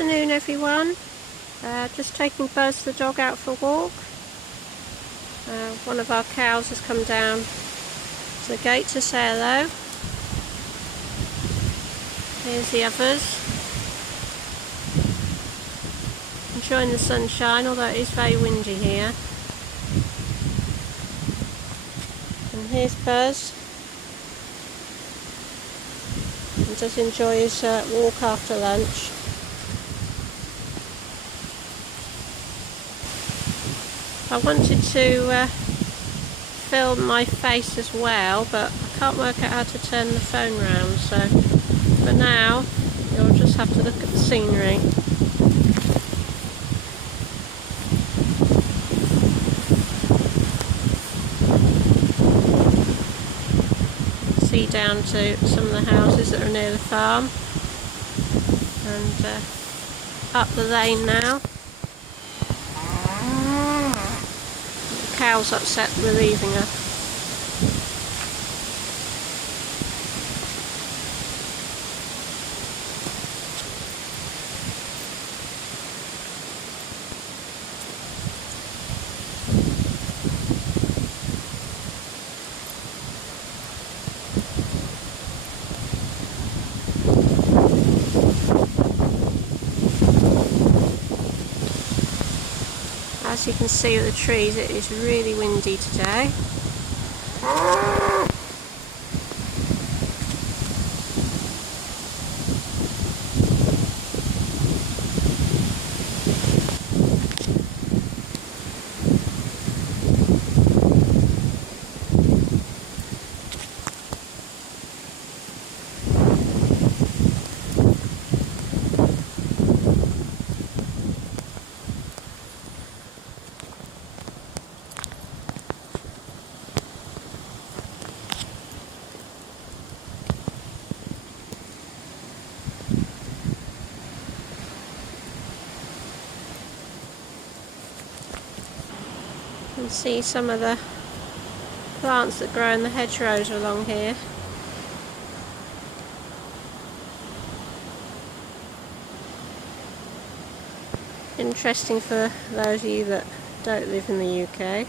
afternoon everyone. Just taking Buzz the dog out for a walk. One of our cows has come down to the gate to say hello. Here's the others. Enjoying the sunshine, although it is very windy here. And here's Buzz. He does enjoy his walk after lunch. I wanted to film my face as well, but I can't work out how to turn the phone round, so for now you'll just have to look at the scenery. See down to some of the houses that are near the farm, and up the lane now. The cow's upset we're leaving her. As you can see with the trees, it is really windy today. You can see some of the plants that grow in the hedgerows along here. Interesting for those of you that don't live in the UK.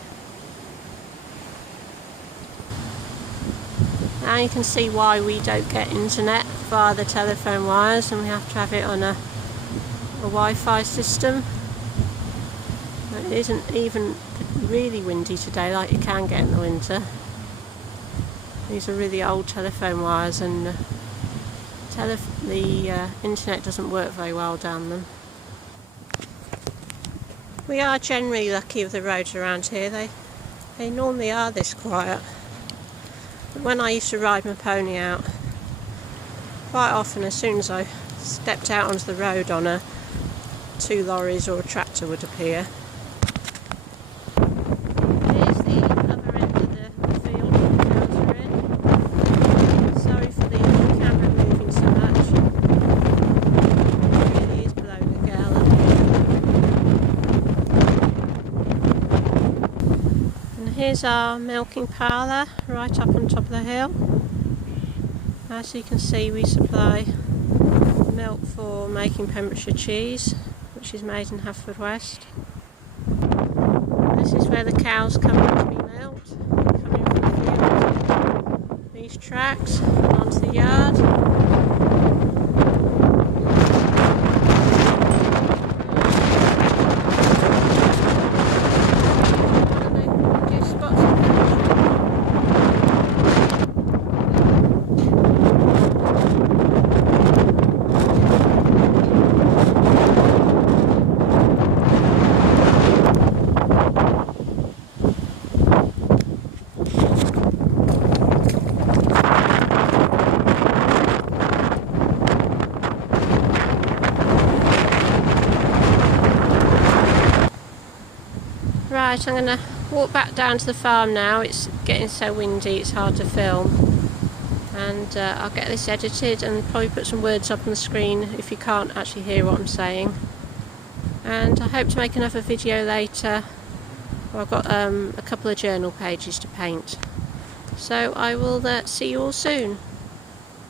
Now you can see why we don't get internet via the telephone wires, and we have to have it on a Wi-Fi system. It isn't even really windy today like you can get in the winter. These are really old telephone wires, and the internet doesn't work very well down them. We are generally lucky with the roads around here. They normally are this quiet. But when I used to ride my pony out, quite often as soon as I stepped out onto the road on two lorries or a tractor would appear. Here's our milking parlour right up on top of the hill. As you can see, we supply milk for making Pembrokeshire cheese, which is made in Haverfordwest. This is where the cows come in to be milked, coming from the field, these tracks onto the yard. Right, I'm going to walk back down to the farm now. It's getting so windy it's hard to film, and I'll get this edited and probably put some words up on the screen if you can't actually hear what I'm saying. And I hope to make another video later. I've got a couple of journal pages to paint, so I will see you all soon.